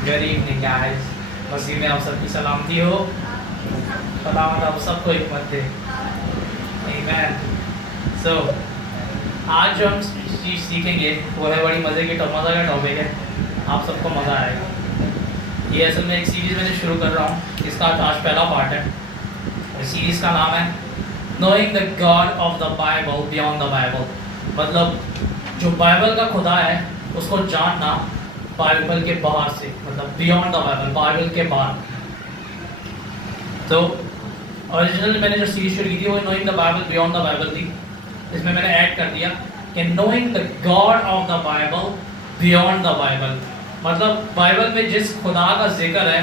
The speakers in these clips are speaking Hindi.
वेरी इवनिंग गाइस, मसीह में आप सबकी सलामती हो। खुदावंद आप सबको हिकमत दे। आमीन। सो आज जो हम चीज़ सीखेंगे वो है बड़ी मज़े का टॉपिक है। आप सबको मज़ा आएगा। ये असल में एक सीरीज़ मैंने शुरू कर रहा हूँ। इसका आज पहला पार्ट है। इस सीरीज़ का नाम है knowing the God of the Bible beyond the Bible. मतलब जो बाइबल का खुदा है उसको जानना बाइबल के बाहर से, मतलब बियॉन्ड द बाइबल, बाइबल के बाहर। तो ओरिजिनल मैंने जो सीरीज शुरू की थी वो knowing the Bible beyond the Bible थी। इसमें मैंने ऐड कर दिया कि knowing the God of the Bible beyond the Bible. मतलब बाइबल में जिस खुदा का जिक्र है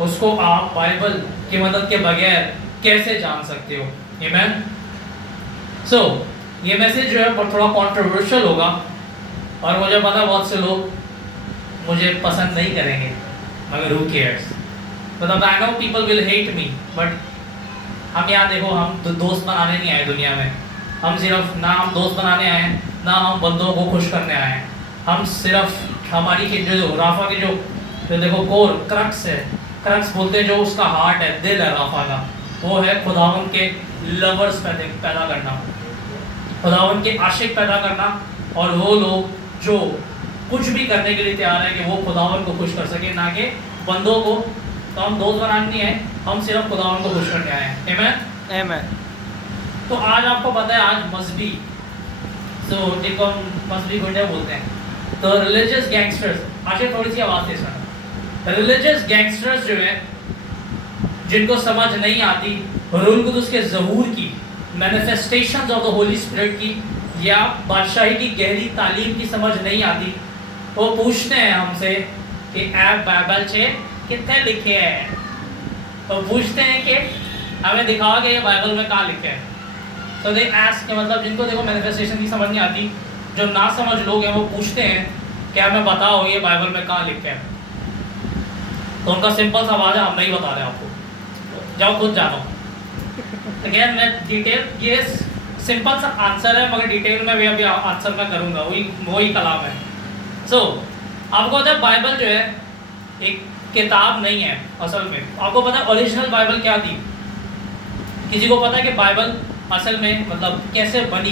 उसको आप बाइबल की मदद के बगैर कैसे जान सकते हो। आमीन। सो ये मैसेज जो है वो थोड़ा कंट्रोवर्शियल होगा और मुझे पता है बहुत से लोग मुझे पसंद नहीं करेंगे, मगर who cares? मतलब I know people will hate me, but हम यहाँ देखो, हम दोस्त बनाने नहीं आए दुनिया में। हम सिर्फ ना हम दोस्त बनाने आए हैं, ना हम बंदों को खुश करने आए हैं। हम सिर्फ हमारी के जो राफा की जो देखो कोर क्रक्स है, क्रक्स बोलते हैं, जो उसका हार्ट है, दिल है राफा का, वो है खुदावन के लवर्स पैदा करना, खुदावन के आशिक पैदा करना। और वो लोग जो कुछ भी करने के लिए तैयार है कि वो खुदावन को खुश कर सके, ना कि बंदों को। तो हम दोस्त बनाने नहीं आए, हम सिर्फ खुदावन को खुश करने आए हैं। आमीन आमीन। तो आज आपको पता है आज मजहबी, सो जिनको हम मजहबी गुंडे बोलते हैं, तो रिलीजियस गैंगस्टर्स, आज थोड़ी सी आवाज़ से सुना, रिलीजियस गैंगस्टर्स जो है जिनको समझ नहीं आती रूल कुदुस के ज़हूर की, manifestations of the Holi spirit की, या बादशाही की गहरी तालीम की समझ नहीं आती, वो पूछते हैं हमसे कि ऐप बाइबल से कितने लिखे हैं। तो पूछते हैं कि हमें दिखाओ कि ये बाइबल में कहाँ लिखे हैं। तो दे आस्क के मतलब जिनको देखो मैनिफेस्टेशन की समझ नहीं आती, जो ना समझ लोग हैं, वो पूछते हैं कि हमें बताओ ये बाइबल में कहाँ लिखे हैं। तो उनका सिंपल सा आवाज़ है, हम नहीं बता रहे आपको, जाओ खुद जानो। अगेन मैं डिटेल, ये सिंपल सा आंसर है मगर डिटेल में भी अभी आंसर मैं करूँगा, वही कलाम है। सो आपको पता है बाइबल जो है एक किताब नहीं है असल में। आपको पता है ओरिजिनल बाइबल क्या थी? किसी को पता है कि बाइबल असल में मतलब कैसे बनी?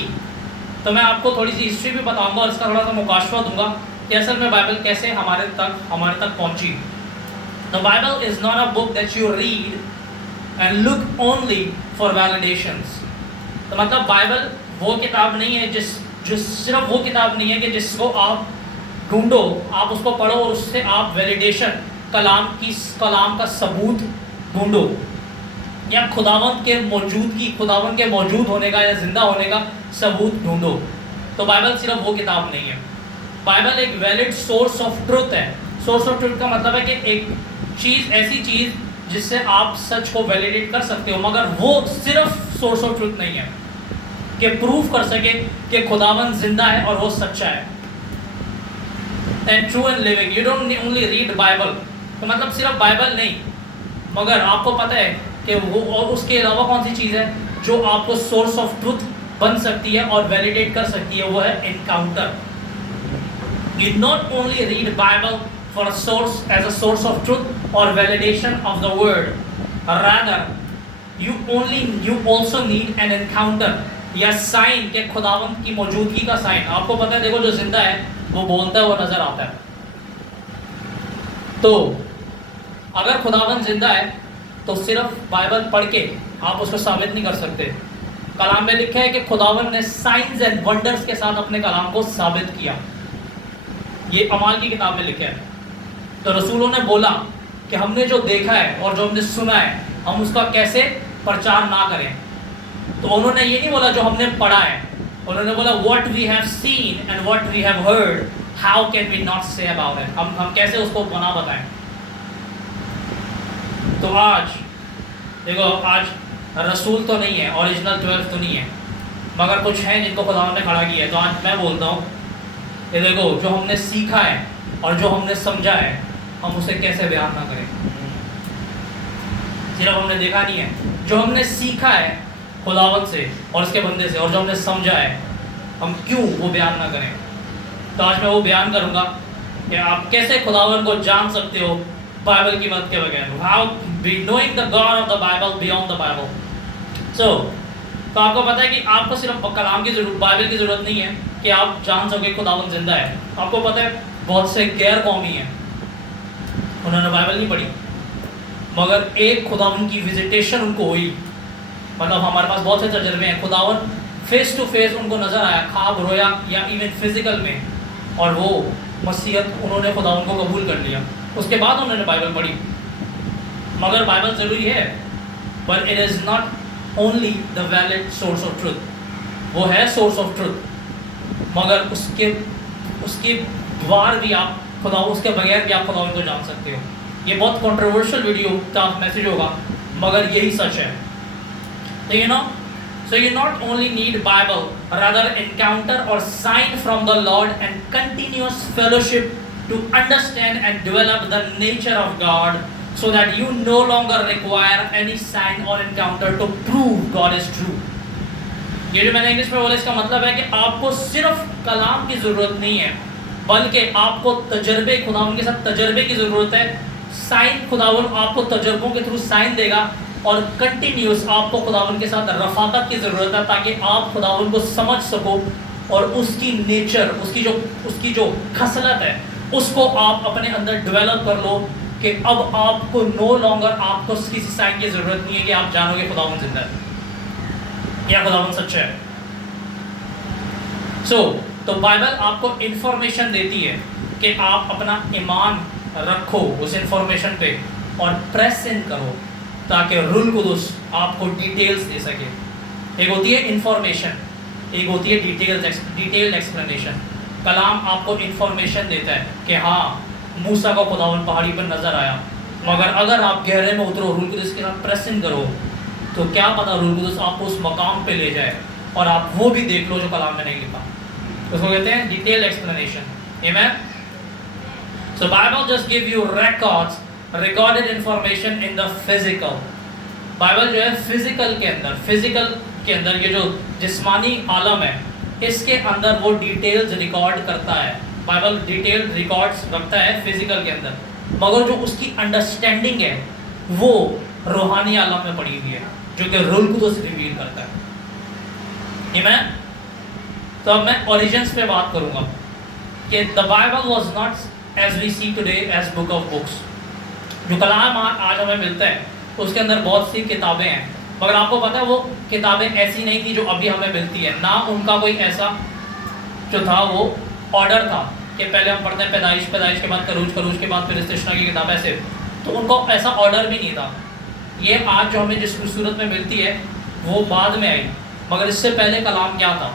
तो मैं आपको थोड़ी सी हिस्ट्री भी बताऊंगा और इसका थोड़ा सा मुकाशवा दूंगा कि असल में बाइबल कैसे हमारे तक पहुंची। The Bible is not a book that you read and look only for validations. तो मतलब बाइबल वो किताब नहीं है जो सिर्फ वो किताब नहीं है कि जिसको आप ढूंढो, आप उसको पढ़ो और उससे आप वैलिडेशन, कलाम का सबूत ढूंढो, या खुदावंत के मौजूदगी, खुदावंत के मौजूद होने का या जिंदा होने का सबूत ढूंढो। तो बाइबल सिर्फ वो किताब नहीं है। बाइबल एक वैलिड सोर्स ऑफ ट्रुथ है। सोर्स ऑफ ट्रुथ का मतलब है कि एक चीज़, ऐसी चीज़ जिससे आप सच को वैलिडेट कर सकते हो, मगर वो सिर्फ सोर्स ऑफ ट्रुथ नहीं है कि प्रूफ कर सके कि खुदावंत जिंदा है और वो सच्चा है। And true and living, you don't only read Bible, तो मतलब सिर्फ बाइबल नहीं, मगर आपको पता है कि वो और उसके अलावा कौन सी चीज़ है जो आपको सोर्स ऑफ ट्रुथ बन सकती है और वैलिडेट कर सकती है, वो है encounter. You not only read Bible for a source, as a source of truth और validation of the word, rather you also need an encounter या साइन के खुदावंत की मौजूदगी का साइन। आपको पता है देखो, जो जिंदा है वो बोलता है, वो नजर आता है। तो अगर खुदावंत जिंदा है तो सिर्फ बाइबल पढ़ के आप उसको साबित नहीं कर सकते। कलाम में लिखा है कि खुदावंत ने साइंस एंड वंडर्स के साथ अपने कलाम को साबित किया। ये अमाल की किताब में लिखा है। तो रसूलों ने बोला कि हमने जो देखा है और जो हमने सुना है, हम उसका कैसे प्रचार ना करें। तो उन्होंने ये नहीं बोला जो हमने पढ़ा है, उन्होंने बोला what we have seen and what we have heard, how can we not say about it. हम कैसे उसको बना बताएं। तो आज देखो, आज रसूल तो नहीं है, ओरिजिनल 12 तो नहीं है, मगर कुछ हैं जिनको खुदा ने खड़ा किया है। तो आज मैं बोलता हूँ कि देखो, जो हमने सीखा है और जो हमने समझा है, हम उसे कैसे बयान ना करें। सिर्फ हमने देखा नहीं है, जो हमने सीखा है खुदावत से और उसके बंदे से, और जो हमने समझा है, हम क्यों वो बयान ना करें। तो आज मैं वो बयान करूँगा कि आप कैसे खुदावन को जान सकते हो बाइबल की मदद के बगैर। How be knowing the God of the Bible beyond the Bible. So तो आपको पता है कि आपको सिर्फ कलाम की जरूरत, बाइबल की जरूरत नहीं है कि आप जान सके खुदावन जिंदा है। आपको पता है बहुत से गैर कौमी हैं, उन्होंने बाइबल नहीं पढ़ी, मगर एक खुदावन की विजिटेशन उनको हुई। मतलब हमारे पास बहुत से तजर्बे हैं, खुदावन फेस टू फेस उनको नजर आया, ख्वाब रोया या इवन फिजिकल में, और वो मसीहत उन्होंने खुदावन को कबूल कर लिया। उसके बाद उन्होंने बाइबल पढ़ी। मगर बाइबल ज़रूरी है, पर it is not only the valid source of truth. वो है सोर्स ऑफ ट्रुथ, मगर उसके द्वार भी आप खुदा, उसके बगैर भी आप खुदा को जान सकते हो। ये बहुत कंट्रोवर्शियल वीडियो का मैसेज होगा, मगर यही सच है। तो you know, so you not only need Bible, rather encounter or sign from the Lord and continuous fellowship to understand and develop the nature of God, so that you no longer require any sign or encounter to prove God is true. ये जो मैंने इंग्लिश में बोला, इसका मतलब है कि आपको सिर्फ कलाम की ज़रूरत नहीं है, बल्कि आपको तजर्बे, खुदावन के साथ तजर्बे की ज़रूरत है। साइन, खुदावन आपको तजर्बों के थ्रू साइन देगा, और कंटिन्यूस आपको खुदावन के साथ रफाकत की ज़रूरत है, ताकि आप खुदावन को समझ सको और उसकी नेचर, उसकी जो खसलत है, उसको आप अपने अंदर डेवलप कर लो, कि अब आपको नो लॉन्गर आपको किसी साइन की ज़रूरत नहीं है कि आप जानोगे खुदावन जिंदा है या खुदावन सच्चा है। तो बाइबल आपको इंफॉर्मेशन देती है कि आप अपना ईमान रखो उस इंफॉर्मेशन पे और प्रेस इन करो, ताकि रूल कुदुस आपको डिटेल्स दे सके। एक होती है इंफॉर्मेशन, एक होती है डिटेल्ड एक्सप्लेनेशन। कलाम आपको इंफॉर्मेशन देता है कि हाँ, मूसा को खुदावन पहाड़ी पर नजर आया, मगर अगर आप गहरे में उतरो, रूल कुदुस के साथ प्रेस इन करो, तो क्या पता रूल कुदुस आपको उस मकाम पे ले जाए और आप वो भी देख लो जो कलाम में नहीं लिखा। उसको कहते हैं detailed explanation. Amen. So Bible just give you records, recorded information in the physical. Bible जो है फिजिकल के अंदर ये जो जिस्मानी आलम है, इसके अंदर वो डिटेल्स रिकॉर्ड करता है। बाइबल डिटेल्ड रिकॉर्ड्स रखता है फिजिकल के अंदर, मगर जो उसकी अंडरस्टैंडिंग है वो रूहानी आलम में पड़ी हुई है, जो कि रूल कुदुस रिवील करता है। आमीन। तो अब मैं ओरिजिन्स पे बात करूंगा कि the Bible was not as we see today as book of books. जो कलाम आज हमें मिलता है उसके अंदर बहुत सी किताबें हैं, मगर आपको पता है वो किताबें ऐसी नहीं थी जो अभी हमें मिलती है। ना उनका कोई ऐसा जो था वो ऑर्डर था कि पहले हम पढ़ते हैं पैदाइश के बाद करूज के बाद फिर इस्तिश्ना की किताब, ऐसे। तो उनको ऐसा ऑर्डर भी नहीं था। ये आज जो हमें जिस सूरत में मिलती है वो बाद में आई, मगर इससे पहले कलाम क्या था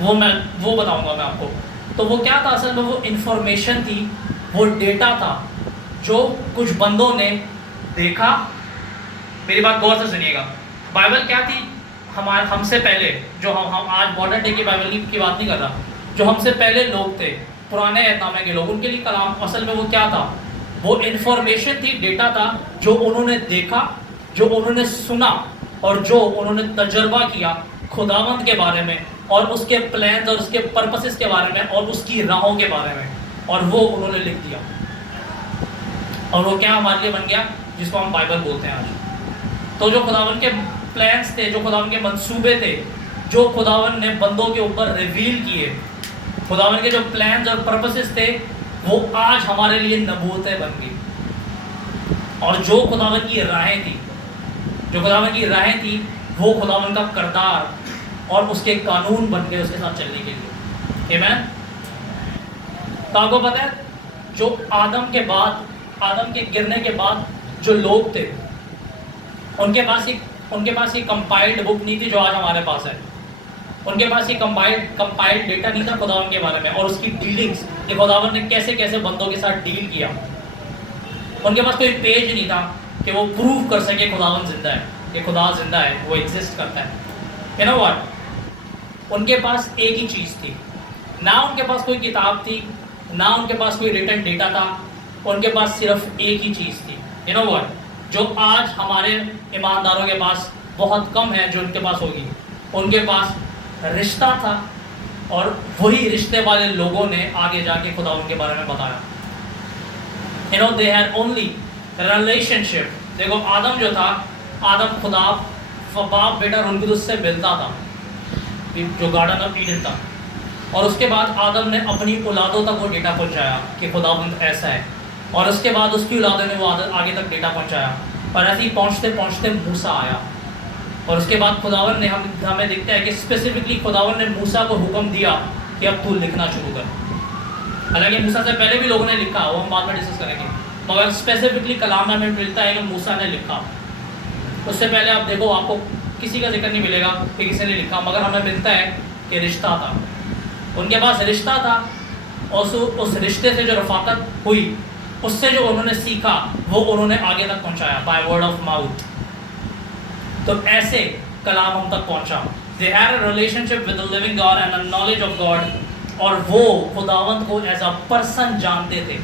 वो बताऊंगा मैं आपको। तो वो क्या था, असल में वो इंफॉर्मेशन थी, वो डेटा था जो कुछ बंदों ने देखा। मेरी बात गौर से सुनिएगा। बाइबल क्या थी, हमसे पहले जो हम आज मॉडर्न डे की बाइबल की बात नहीं कर रहा, जो हमसे पहले लोग थे, पुराने एहतनामे के लोग, उनके लिए कलाम असल में वो क्या था, वो इंफॉर्मेशन थी, डेटा था, जो उन्होंने देखा, जो उन्होंने सुना और जो उन्होंने तजर्बा किया खुदावंद के बारे में और उसके प्लान्स और उसके पर्पसेस के बारे में और उसकी राहों के बारे में, और वो उन्होंने लिख दिया। और वो क्या हमारे लिए बन गया, जिसको हम बाइबल बोलते हैं आज। तो जो खुदावन के प्लान्स थे, जो खुदावन के मंसूबे थे, जो खुदावन ने बंदों के ऊपर रिवील किए, खुदावन के जो प्लान्स और पर्पसेस थे, वो आज हमारे लिए नबूवतें बन गई। और जो खुदावन की राहें थी, वो खुदावन का करदार और उसके कानून बन गए उसके साथ चलने के लिए। आमीन। तो आपको पता है जो आदम के गिरने के बाद जो लोग थे, उनके पास ये कंपाइल्ड बुक नहीं थी जो आज हमारे पास है। उनके पास ये कंपाइल्ड डेटा नहीं था खुदावन के बारे में और उसकी डीलिंग्स, कि खुदावन ने कैसे कैसे बंदों के साथ डील किया। उनके पास कोई पेज नहीं था कि वो प्रूव कर सके खुदावन जिंदा है, कि खुदा जिंदा है, वो एग्जिस्ट करता है। यू नो व्हाट, उनके पास एक ही चीज़ थी, ना उनके पास कोई किताब थी, ना उनके पास कोई रिटन डेटा था, उनके पास सिर्फ एक ही चीज़ थी। यू नो व्हाट, जो आज हमारे ईमानदारों के पास बहुत कम है, जो उनके पास होगी। उनके पास रिश्ता था और वही रिश्ते वाले लोगों ने आगे जाके खुदा उनके बारे में बताया। They had only relationship. देखो आदम जो था, आदम खुदा बाप बेटा उनकी तो उससे मिलता था, जो गार्डन ऑफ ईडन था। और उसके बाद आदम ने अपनी औलादों तक वो डेटा पहुंचाया कि खुदावंद ऐसा है, और उसके बाद उसकी औलादों ने वो आगे तक डेटा पहुंचाया। और ऐसे ही पहुंचते पहुंचते मूसा आया, और उसके बाद खुदावन ने हमें दिखता है कि स्पेसिफिकली खुदावन ने मूसा को हुक्म दिया कि अब तू लिखना शुरू कर। हालांकि मूसा से पहले भी लोगों ने लिखा, वो हम बाद में डिस्कस करेंगे, मगर स्पेसिफिकली कलाम में मिलता है कि मूसा ने लिखा। उससे पहले आप देखो, आपको किसी का जिक्र नहीं मिलेगा कि किसी ने लिखा, मगर हमें मिलता है कि रिश्ता था, उनके पास रिश्ता था, और उस रिश्ते से जो रफाकत हुई, उससे जो उन्होंने सीखा वो उन्होंने आगे तक पहुंचाया बाय वर्ड ऑफ माउथ। तो ऐसे कलाम हम तक पहुंचा। They had a relationship with the living God and a knowledge of God, और वो खुदावंत को एज अ पर्सन जानते थे,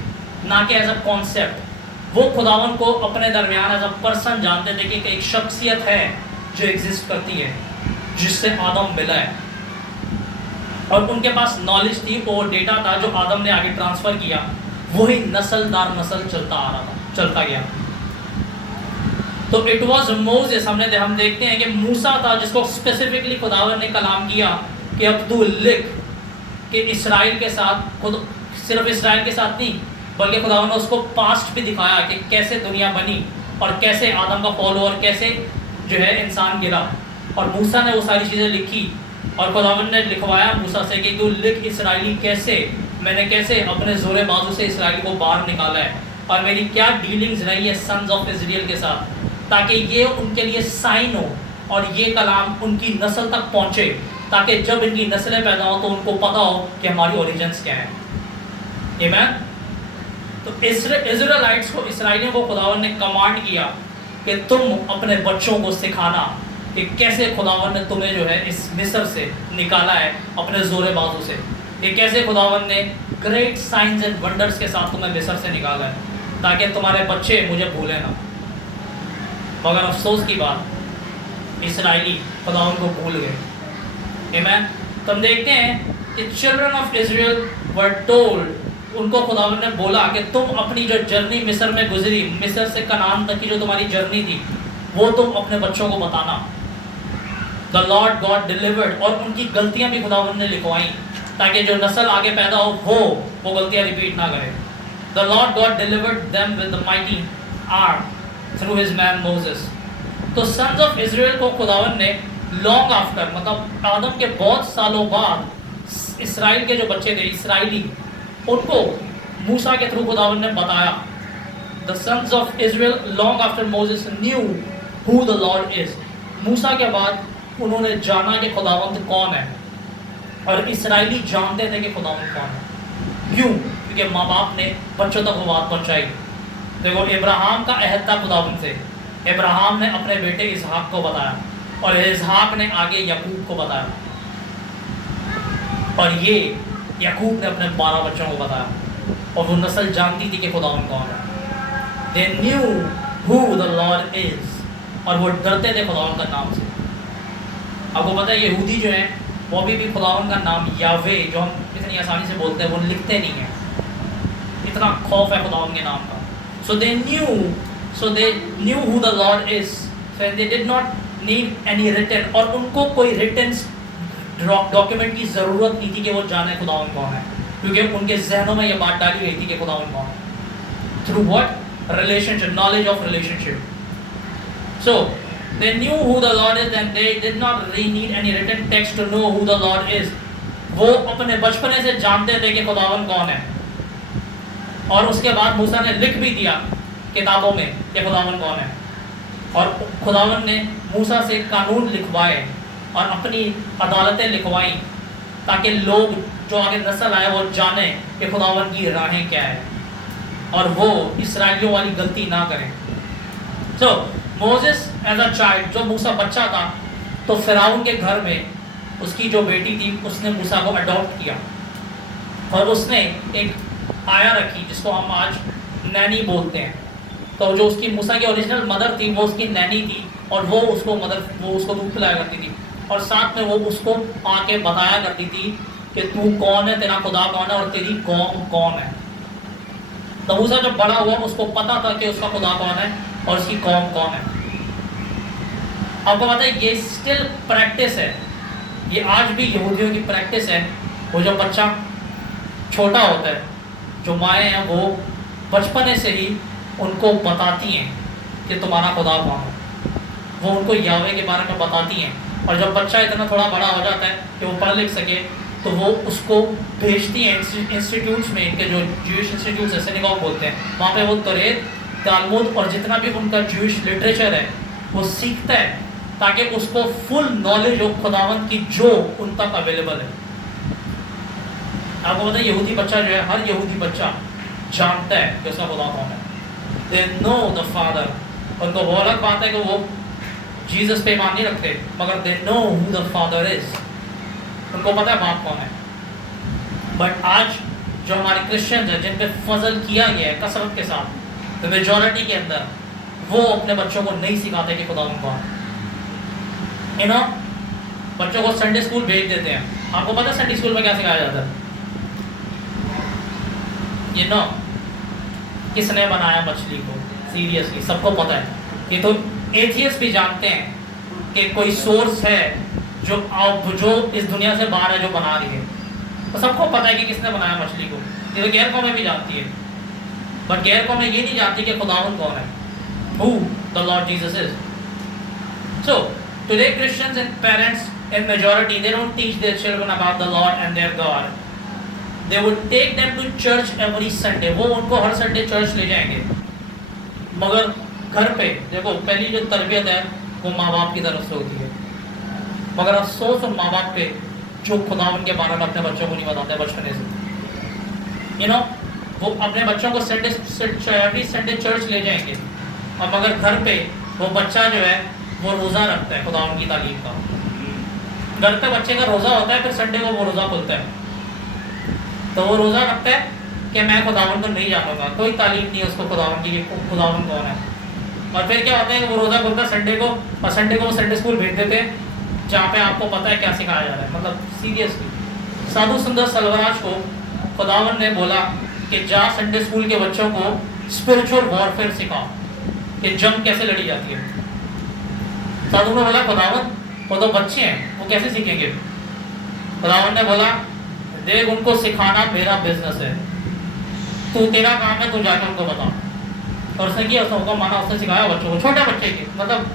ना कि एज अ कॉन्सेप्ट। वो खुदावंत को अपने दरमियान एज अ पर्सन जानते थे कि एक शख्सियत है जो एग्जिस्ट करती है, जिससे आदम मिला है, और उनके पास नॉलेज थी, वो डेटा था जो आदम ने आगे ट्रांसफर किया, वही नस्ल दर नस्ल चलता गया। तो इट वॉज मोसेस, हम देखते हैं कि मूसा था जिसको स्पेसिफिकली खुदावन ने कलाम किया कि अब तू लिख कि इसराइल के साथ, खुद सिर्फ इसराइल के साथ नहीं बल्कि खुदावन ने उसको पास्ट भी दिखाया कि कैसे दुनिया बनी और कैसे आदम का फॉल हुआ और कैसे जो है इंसान गिरा। और मूसा ने वो सारी चीज़ें लिखी, और खुदावन ने लिखवाया मूसा से कि तू लिख इसराइली मैंने कैसे अपने जोरे बाजू से इसराइल को बाहर निकाला है, और मेरी क्या डीलिंग्स रही है सन्स ऑफ इजराइल के साथ, ताकि ये उनके लिए साइन हो और ये कलाम उनकी नस्ल तक पहुँचे, ताकि जब इनकी नस्लें पैदा हो तो उनको पता हो कि हमारी ओरिजिन्स क्या हैं। आमीन। तो इजराइलाइट्स को, इसराइलियों को खुदावन ने कमांड किया कि तुम अपने बच्चों को सिखाना कि कैसे खुदावन ने तुम्हें जो है इस मिस्र से निकाला है अपने जोरे बाजू से, कि कैसे खुदावन ने ग्रेट साइंस एंड वंडर्स के साथ तुम्हें मिस्र से निकाला है, ताकि तुम्हारे बच्चे मुझे भूले ना। मगर अफसोस की बात, इसराइली खुदावन को भूल गए। आमीन। तो हम देखते हैं कि children of Israel were told, उनको खुदावन ने बोला कि तुम अपनी जो जर्नी मिस्र में गुजरी, मिस्र से कनान तक की जो तुम्हारी जर्नी थी, वो तुम अपने बच्चों को बताना। द लॉर्ड गॉड डिलीवर्ड, और उनकी गलतियां भी खुदावन ने लिखवाई, ताकि जो नस्ल आगे पैदा हो वो गलतियां रिपीट ना करे। The Lord God delivered them with the mighty arm through his man Moses. तो सन्स ऑफ इजराइल को खुदावन ने लॉन्ग आफ्टर, मतलब आदम के बहुत सालों बाद, इसराइल के जो बच्चे थे इसराइली, उनको मूसा के थ्रू खुदावन ने बताया। The sons of Israel long after Moses knew who the Lord is. मूसा के बाद उन्होंने जाना कि खुदावंत कौन है, और इसराइली जानते थे कि खुदावंत कौन है। क्यों? क्योंकि माँ बाप ने बच्चों तक वो बात पहुँचाई। देखो, इब्राहिम का अहद था खुदावंत से, इब्राहिम ने अपने बेटे इसहाक को बताया, और इसहाक ने आगे याकूब को बताया, और ये याकूब ने अपने 12 बच्चों को बताया, और वो नस्ल जानती थी कि खुदावंत कौन है। They knew who the Lord is, और वो डरते थे खुदावंत का नाम से। आपको पता है यहूदी जो हैं वो भी खुदावंत का नाम यावे, जो हम इतनी आसानी से बोलते हैं, वो लिखते नहीं हैं, इतना खौफ है खुदावंत के नाम का। So they knew who the Lord is, so they did not need any written, और उनको कोई written डॉक्यूमेंट की ज़रूरत नहीं थी कि वो जाने खुदावंत कौन है, क्योंकि उनके जहनों में ये बात डाली गई थी कि खुदावंत कौन है। Through what? Relationship, knowledge of relationship. So they knew who the Lord is, and they did not really need any written text to know who the Lord is. वो अपने बचपने से जानते थे कि खुदावंत कौन है, और उसके बाद मूसा ने लिख भी दिया किताबों में कि खुदावंत कौन है, और खुदावंत ने मूसा से कानून लिखवाए और अपनी अदालतें लिखवाई, ताकि लोग जो आगे नस्ल आए वो जाने कि खुदावंत की राहें क्या है, और वो इसराइलियों वाली गलती ना करें। सो मोसेस एज अ चाइल्ड, जो मूसा बच्चा था, तो फिरौन के घर में उसकी जो बेटी थी उसने मूसा को अडॉप्ट किया, और उसने एक आया रखी जिसको हम आज नैनी बोलते हैं। तो जो उसकी मूसा की ओरिजिनल मदर थी वो उसकी नैनी थी, और वो उसको दूध पिलाया करती थी, और साथ में वो उसको आके बताया करती थी कि तू कौन है, तेरा खुदा कौन है और तेरी कौम कौन है। तो मूसा जब बड़ा हुआ उसको पता था कि उसका खुदा कौन है और उसकी कौम कौन है। आपको पता है ये स्टिल प्रैक्टिस है, ये आज भी यहूदियों की प्रैक्टिस है। वो जब बच्चा छोटा होता है, जो माएँ हैं वो बचपने से ही उनको बताती हैं कि तुम्हारा खुदा कौन है, वो उनको यावे के बारे में बताती हैं। और जब बच्चा इतना थोड़ा बड़ा हो जाता है कि वो पढ़ लिख सके तो वो उसको भेजती हैं इंस्टीट्यूट्स में, इनके जो ज्यूइश इंस्टीट्यूट्स है, सिनेगॉग बोलते हैं, वहाँ पे वो तौरात, तालमुद और जितना भी उनका ज्यूइश लिटरेचर है वो सीखता है, ताकि उसको फुल नॉलेज हो खुदावंद की जो उन तक अवेलेबल है। आपको पता है यहूदी बच्चा जो है, हर यहूदी बच्चा जानता है कि उसका खुदा कौन है। They know the father. उनको वो अलग बात है कि वो जीसस पे ईमान नहीं रखते, मगर they know who the father is. उनको पता है बाप कौन है। बट आज जो हमारे क्रिश्चियंस हैं, जिन पे फजल किया गया है कसरत के साथ, तो मेजॉरिटी के अंदर वो अपने बच्चों को नहीं सिखाते कि खुदा कौन है। यू नो, बच्चों को संडे स्कूल भेज देते हैं। आपको पता है संडे स्कूल में क्या सिखाया जाता है? यू नो, किसने बनाया मछली को? सीरियसली सबको पता है। ये तो एथियस्ट भी जानते हैं कि कोई सोर्स है जो इस दुनिया से बाहर है, जो बना रही है। तो सबको पता है कि किसने बनाया मछली को। ये तो गैर कौमें भी जानती है, बट गैर कौमें ये नहीं जानती कि खुदावंद कौन है, who the Lord Jesus is. So today Christians and parents in majority, they don't teach their children about the Lord and their God. They would take them to church every Sunday. वो उनको हर संडे चर्च ले जाएंगे, मगर घर पे देखो पहली जो तरबियत है वो माँ बाप की तरफ से होती है। मगर अफसोस उन माँ बाप पे जो खुदावन के बारे में अपने बच्चों को नहीं बताते बचपने से। यू नो, वो अपने बच्चों को एवरी संडे चर्च ले जाएंगे, और मगर घर पे वो बच्चा जो है वो रोज़ा रखता है खुदावन की तालीम का। घर पे बच्चे का रोज़ा होता है, फिर संडे को वो रोज़ा खुलता है, तो वो रोज़ा रखता है कि मैं खुदावन को नहीं जानूंगा, कोई तालीम नहीं है उसको खुदावन की, खुदावन कौन है। और फिर क्या होता है कि वो रोज़ा खुलता है संडे को, और संडे को वो संडे स्कूल भेज देते हैं जहाँ पे आपको पता है क्या सिखाया जा रहा है। मतलब सीरियसली साधु सुंदर सलवराज को खुदावन ने बोला कि जा संडे स्कूल के बच्चों को स्पिरिचुअल वॉरफेयर सिखाओ कि जंग कैसे लड़ी जाती है। साधु ने बोला खुदावन वो तो बच्चे हैं, वो कैसे सीखेंगे? खुदावन ने बोला देख उनको सिखाना मेरा बिजनेस है, तू तेरा काम है, तू जाके उनको बता। और उसने किया, उसने माना, उसने सिखाया बच्चों को, छोटे बच्चे के मतलब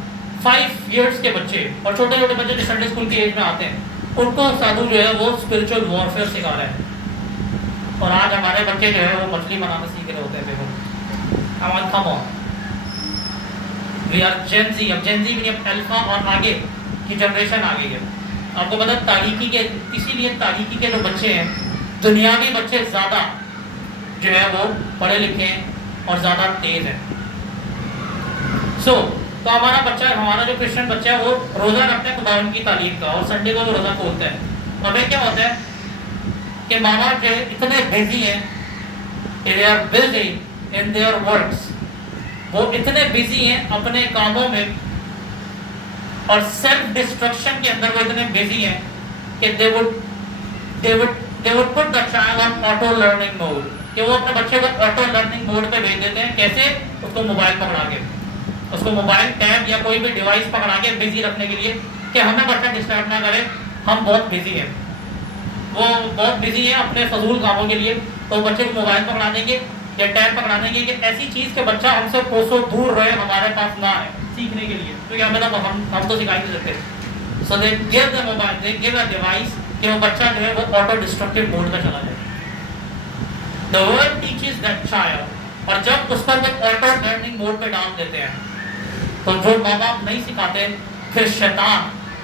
5 years के बच्चे और छोटे छोटे बच्चे जो संडे स्कूल की एज में आते हैं, उनको साधु जो है वो स्पिरिचुअल वॉरफेयर सिखा रहे हैं। और आज हमारे बच्चे जो है वो मछली बनाना सीख रहे होते हैं। देखो हमारे कम ऑन, वी आर जेन ज़ी। अब जेन ज़ी भी अब अल्फा और आगे की जनरेशन आ गई है। आपको पता है तारीकी के, इसीलिए तारीकी के जो बच्चे हैं, दुनियावी बच्चे ज़्यादा जो है वो पढ़े लिखे हैं और ज़्यादा तेज़ हैं। तो हमारा बच्चा, हमारा जो क्रिश्चियन बच्चा है वो रोज़ा रखता है खुदावन की तालीम का, और संडे को वो रोज़ा खोलता है। और फिर क्या होता है कि माँ बाप जो इतने बिजी हैं, they are busy in their works, वो इतने बिजी हैं अपने कामों में और सेल्फ डिस्ट्रक्शन के अंदर वो इतने बिजी हैं कि they would put the child on auto learning mode, कि वो अपने बच्चे को ऑटो लर्निंग मोड पे भेज देते हैं। कैसे? उसको मोबाइल पकड़ा के, उसको मोबाइल, टैब या कोई भी डिवाइस पकड़ा के बिजी रखने के लिए कि हमें बच्चा डिस्टर्ब ना करे, हम बहुत बिजी हैं। वो बहुत बिजी है अपने फजूल कामों के लिए, तो बच्चे को मोबाइल पकड़ा देंगे या टैब पकड़ा देंगे कि ऐसी चीज़ के बच्चा हमसे कोसों दूर रहे, हमारे पास ना आए सीखने के लिए, क्योंकि हमें तो हम तो सिखा नहीं सकते। So they give the mobile, they give a device कि वो बच्चा जो है वो ऑटो डिस्ट्रक्टिव मोड में चला जाए। The world teaches that child, और जब उस पर वो ऑटो लर्निंग मोड पे डाल देते हैं तो जो माँ बाप नहीं सिखाते, फिर शैतान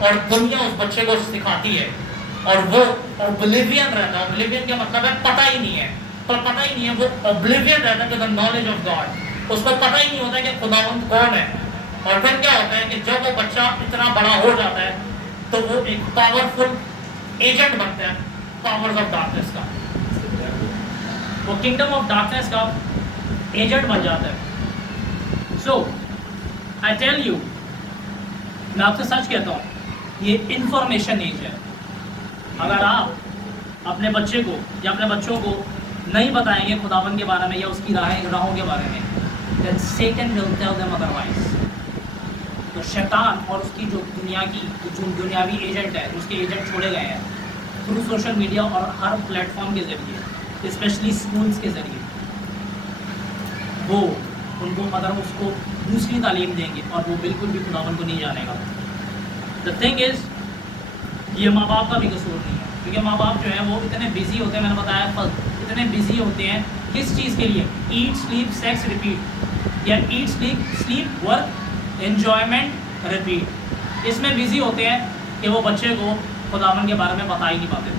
और दुनिया उस बच्चे को सिखाती है, और वो ओब्लिवियन रहता है। ओब्लिवियन का मतलब है पता ही नहीं है, पर पता ही नहीं है, वो ओब्लिवियन रहता है to the knowledge of God. उसको पता ही नहीं होता कि खुदावंद कौन है। और फिर क्या होता है कि जब वो बच्चा इतना बड़ा हो जाता है तो वो एक पावरफुल एजेंट बनता है पावर्स ऑफ डार्कनेस का, वो किंगडम ऑफ डार्कनेस का एजेंट बन जाता है। सो आई टेल यू, मैं आपसे सच कहता हूँ, ये इंफॉर्मेशन एज है। अगर आप अपने बच्चे को या अपने बच्चों को नहीं बताएंगे खुदावन के बारे में या उसकी राहों के बारे में, then Satan will tell them otherwise. तो शैतान और उसकी जो दुनियावी एजेंट है, उसके एजेंट छोड़े गए हैं थ्रू सोशल मीडिया और हर प्लेटफॉर्म के ज़रिए, स्पेशली स्कूल्स के ज़रिए, वो उनको अगर उसको दूसरी तालीम देंगे और वो बिल्कुल भी खुदावन को नहीं जानेगा। द थिंग इज़, ये माँ बाप का भी कसूर नहीं है, क्योंकि माँ बाप जो है वो इतने बिजी होते हैं, मैंने बताया इतने बिजी होते हैं किस चीज़ के लिए, ईट स्लीप सेक्स रिपीट, या eat sleep work enjoyment repeat, इसमें बिजी होते हैं कि वो बच्चे को खुदावन के बारे में बता ही नहीं पाते।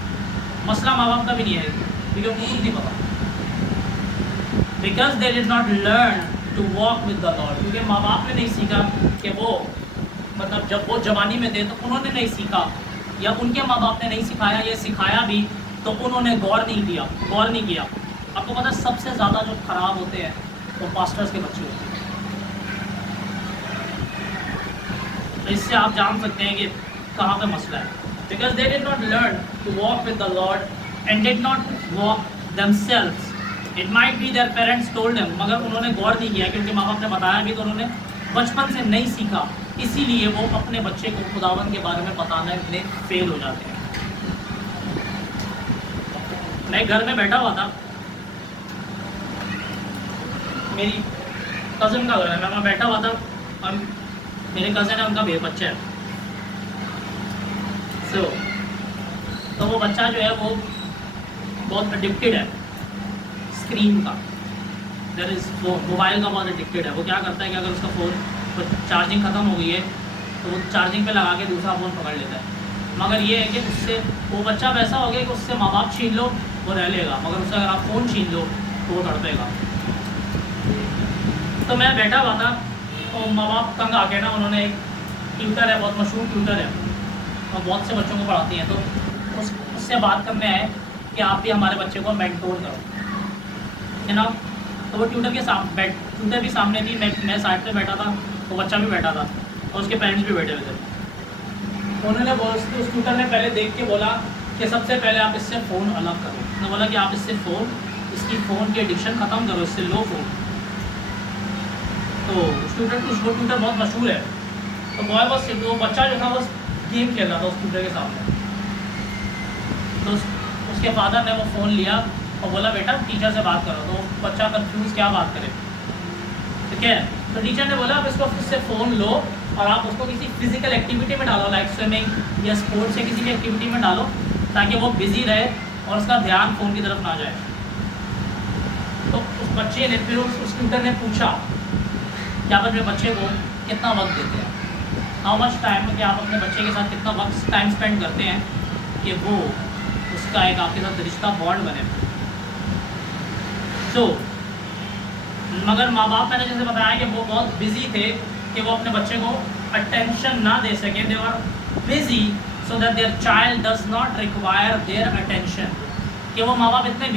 मसला माँ बाप का भी नहीं है, क्योंकि उनको खुद नहीं पता, because they did not learn to walk with the lord, क्योंकि माँ बाप ने नहीं सीखा कि वो मतलब जब वो जवानी में थे तो उन्होंने नहीं सीखा, या उनके माँ बाप ने नहीं सिखाया, या सिखाया भी तो उन्होंने गौर नहीं किया। आपको पता है सबसे ज़्यादा जो खराब होते हैं वो पास्टर्स के बच्चे होते हैं। तो इससे आप जान सकते हैं कि कहाँ पे मसला है, because they did not learn to walk with the lord and did not walk themselves. It might be their parents told them, मगर उन्होंने गौर नहीं किया, क्योंकि माँ बाप ने बताया भी तो उन्होंने बचपन से नहीं सीखा, इसीलिए वो अपने बच्चे को खुदावन के बारे में बताने में फेल हो जाते हैं। मैं घर में बैठा हुआ था, मेरी कज़न का घर है, मैं बैठा हुआ था और मेरे कज़न है, उनका बच्चा है। तो वो बच्चा जो है वो बहुत एडिक्टेड है स्क्रीन का, देयर इज़ मोबाइल का बहुत एडिक्टेड है। वो क्या करता है कि अगर उसका फ़ोन चार्जिंग ख़त्म हो गई है तो वो चार्जिंग पे लगा के दूसरा फ़ोन पकड़ लेता है। मगर ये है कि उससे वो बच्चा वैसा हो गया कि उससे माँ बाप छीन लो वो रह लेगा, मगर उससे अगर आप फ़ोन छीन लो तो वो तड़पेगा। तो मैं बैठा हुआ था और माँ बाप तंग आ गए ना, उन्होंने एक ट्यूटर है, बहुत मशहूर ट्यूटर है और बहुत से बच्चों को पढ़ाती हैं, तो उससे बात करने आए कि आप भी हमारे बच्चे को मेंटोर करो, है ना। तो वो ट्यूटर भी सामने थी, मैं साइड पे बैठा था, वो बच्चा भी बैठा था और उसके पेरेंट्स भी बैठे हुए थे। उन्होंने उस ट्यूटर ने पहले देख के बोला कि सबसे पहले आप इससे फ़ोन अलग करो। उसने बोला कि आप इसकी फ़ोन की एडिक्शन ख़त्म करो, इससे लो फ़ोन। तो वो ट्यूटर बहुत मशहूर है। तो वो बच्चा जो था वो गेम खेल रहा था उस ट्यूटर के सामने। तो उसके फादर ने वो फ़ोन लिया और बोला बेटा टीचर से बात करो। तो बच्चा कंफ्यूज क्या बात करे, ठीक है। तो टीचर ने बोला आप इससे फ़ोन लो और आप उसको किसी फिजिकल एक्टिविटी में डालो, लाइक स्विमिंग या स्पोर्ट्स या किसी भी एक्टिविटी में डालो, ताकि वो बिज़ी रहे और उसका ध्यान फ़ोन की तरफ ना जाए। तो उस बच्चे ने फिर उस ट्यूटर ने पूछा कि आप अपने बच्चे को कितना वक्त देते हैं, हाउ मच टाइम, कि आप अपने बच्चे के साथ कितना वक्त टाइम स्पेंड करते हैं कि वो उसका एक आपके साथ रिश्ता बॉन्ड बने। तो मगर माँ बाप, मैंने जैसे बताया कि वो बहुत बिजी थे कि वो अपने बच्चे को अटेंशन ना दे सके। They are busy so that their child does not require their attention, कि वो माँ बाप इतने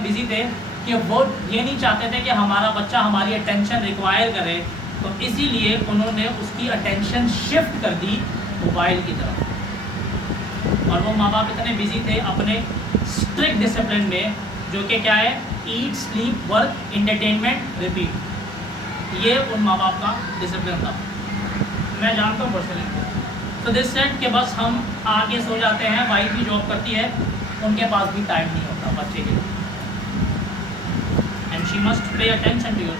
बिजी थे कि वो ये नहीं चाहते थे कि हमारा बच्चा हमारी अटेंशन रिक्वायर करे, तो इसीलिए उन्होंने उसकी अटेंशन शिफ्ट कर दी मोबाइल की तरफ। और वो माँ बाप इतने बिजी थे अपने स्ट्रिक्ट डिसिप्लिन में, जो कि क्या है, eat sleep work entertainment repeat. ये उन माँ बाप का डिसिप्लिन था, मैं जानता हूँ पर्सनली। तो दिस सेट कि बस हम आगे सो जाते हैं, वाइफ भी जॉब करती है, उनके पास भी टाइम नहीं होता बच्चे के लिए, and she must pay attention to you.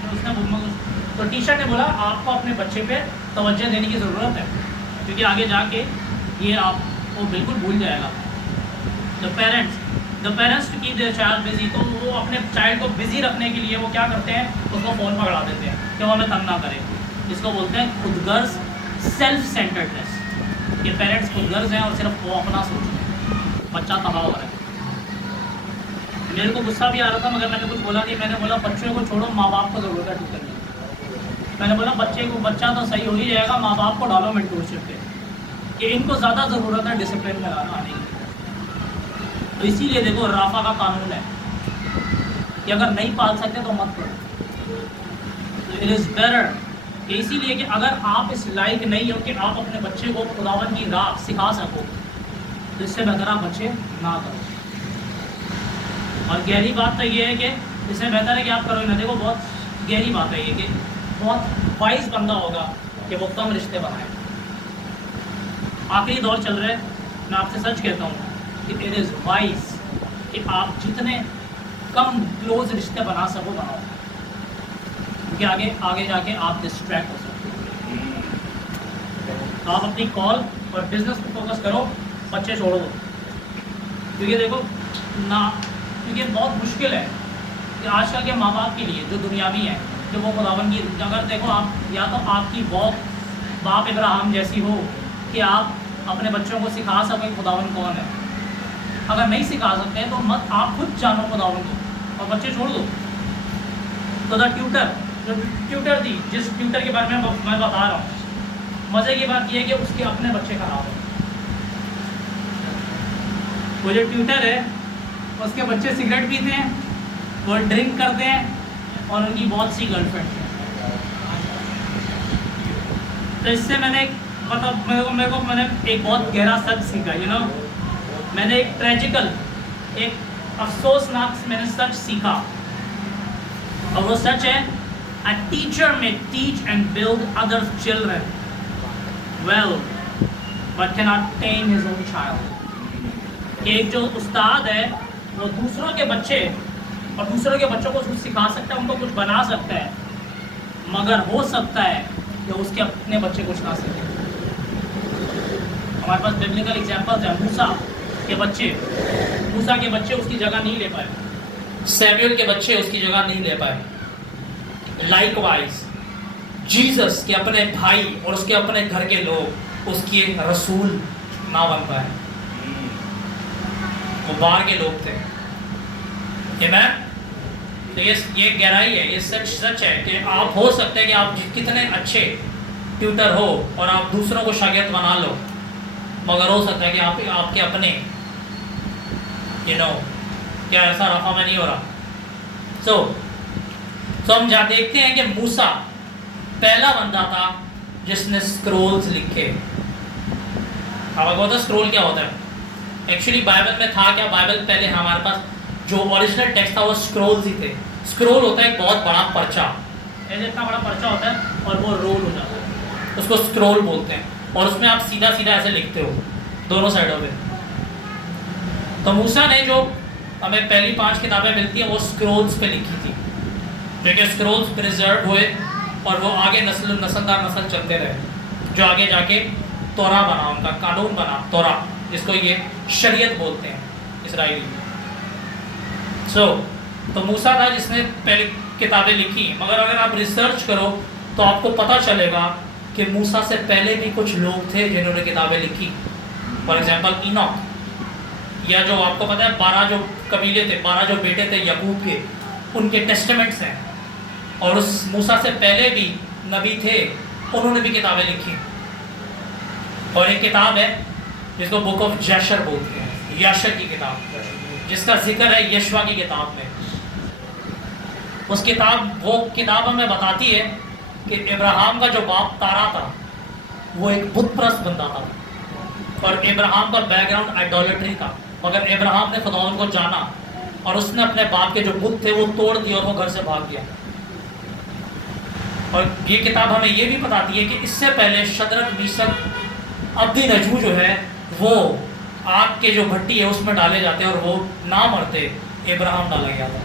तो टीचर ने बोला आपको अपने बच्चे पे तवज्जो देने की ज़रूरत है, क्योंकि आगे जाके ये आपको बिल्कुल भूल जाएगा। The parents to keep their child busy, तो वो अपने चाइल्ड को बिजी रखने के लिए वो क्या करते हैं, उसको फ़ोन पकड़ा देते हैं कि वो हमें तंग ना करे। जिसको बोलते हैं खुदगर्ज, सेल्फ सेंटर्डनेस, कि पेरेंट्स खुदगर्ज हैं और सिर्फ वो अपना सोचते हैं, बच्चा तबाह हो रहा है। मेरे को गुस्सा भी आ रहा था, मगर मैंने कुछ बोला नहीं। मैंने बोला बच्चों को छोड़ो, माँ बाप को ज़रूरत है ट्यूटर की। मैंने बोला बच्चा तो सही हो ही जाएगा, माँ बाप को डालो मेंटोरशिप पे, कि इनको ज़्यादा ज़रूरत है डिसिप्लिन में आने की। तो इसीलिए देखो राफा का कानून है कि अगर नहीं पाल सकते तो मत करो। इट इज़ बेटर, इसीलिए कि अगर आप इस लायक नहीं हो कि आप अपने बच्चे को खुदावन की राह सिखा सको, तो इससे बेहतर आप बच्चे ना करो। और गहरी बात तो ये है कि इसमें बेहतर है कि आप करो ही ना। देखो बहुत गहरी बात है ये कि बहुत वाइज बंदा होगा कि वो कम रिश्ते बनाए। आखिरी दौर चल रहा है, मैं आपसे सच कहता हूँ कि इट इज़ वाइज कि आप जितने कम क्लोज रिश्ते बना सको बनाओ, क्योंकि आगे आगे जाके आप डिस्ट्रैक्ट हो सकते हो। आप अपनी कॉल और बिजनेस पर फोकस करो, बच्चे छोड़ो दो। क्योंकि देखो ना, क्योंकि बहुत मुश्किल है कि आजकल के माँ बाप के लिए जो दुनियावी हैं, जो वो खुदावन की, अगर देखो आप या तो आपकी बाप इब्राहिम जैसी हो कि आप अपने बच्चों को सिखा सकें खुदावन कौन है। अगर नहीं सिखा सकते हैं तो मत, आप खुद जानो खुदावन को और बच्चे छोड़ दो। तो द ट्यूटर, जो ट्यूटर थी, जिस ट्यूटर के बारे में मैं बता रहा हूँ, मज़े की बात यह है कि उसके अपने बच्चे खराब हैं। वो जो ट्यूटर है उसके बच्चे सिगरेट पीते हैं, वो ड्रिंक करते हैं और उनकी बहुत सी गर्लफ्रेंड हैं। तो इससे मैंने मतलब मैंने एक बहुत गहरा सच सीखा, मैंने एक ट्रेजिकल, एक अफसोसनाक मैंने सच सीखा, और वो सच है, a teacher may teach and build other children well but cannot tame his own child। एक जो उस्ताद है वो दूसरों के बच्चे और दूसरों के बच्चों को कुछ सिखा सकता है, उनको कुछ बना सकता है, मगर हो सकता है कि उसके अपने बच्चे कुछ ना सीखें। हमारे पास बिब्लिकल एग्जाम्पल्स हैं। मूसा के बच्चे उसकी जगह नहीं ले पाए, सैमुअल के बच्चे उसकी जगह नहीं ले पाए। लाइकवाइज जीसस के अपने भाई और उसके अपने घर के लोग उसके रसूल ना बन पाए, वो बाहर के लोग थे। आमीन। तो ये गहराई है, ये सच है कि आप हो सकते हैं कि आप कितने अच्छे ट्यूटर हो और आप दूसरों को शागिर्द बना लो, मगर हो सकता है कि आपके अपने क्या ऐसा रफा में नहीं हो रहा। तो हम जहाँ देखते हैं कि मूसा पहला बंदा था जिसने स्क्रोल्स लिखे। अब होता स्क्रोल क्या होता है एक्चुअली बाइबल में था क्या? बाइबल पहले हमारे पास जो ओरिजिनल टेक्स्ट था वो स्क्रोल्स ही थे। स्क्रोल होता है एक बहुत बड़ा पर्चा, ऐसे इतना बड़ा पर्चा होता है और वो रोल हो जाता है, उसको स्क्रोल बोलते हैं। और उसमें आप सीधा सीधा ऐसे लिखते हो दोनों साइडों पे। तो मूसा ने जो हमें पहली 5 किताबें मिलती हैं वो स्क्रोल्स पे लिखी थी, क्योंकि स्क्रोल्स प्रिजर्व हुए और वो आगे नस्लदार नस्ल चलते रहे, जो आगे जाके तोरा बना, उनका कानून बना तोरा, जिसको ये शरीयत बोलते हैं इसराइली। तो मूसा था जिसने पहले किताबें लिखी, मगर अगर आप रिसर्च करो तो आपको पता चलेगा कि मूसा से पहले भी कुछ लोग थे जिन्होंने किताबें लिखी। फॉर एग्जाम्पल इनॉक, या जो आपको पता है 12 जो कबीले थे, 12 जो बेटे थे यकूब के, उनके टेस्टामेंट्स हैं। और उस मूसा से पहले भी नबी थे, उन्होंने भी किताबें लिखी। और एक किताब है जिसको बुक ऑफ जैशर बोलते हैं, याशर की किताब, जिसका जिक्र है यशवा की किताब में। वो किताब हमें बताती है कि इब्राहिम का जो बाप तारा था वो एक बुतप्रस्त बंदा था, और इब्राहिम का बैकग्राउंड आइडोलेट्री था, मगर इब्राहिम ने खुदावन को जाना और उसने अपने बाप के जो बुत थे वो तोड़ दिए और वो घर से भाग गया। और ये किताब हमें ये भी बताती है कि इससे पहले शदरक मीशक अब्दीनगो जो है वो आग के जो भट्टी है उसमें डाले जाते हैं और वो ना मरते, इब्राहिम डाला गया था।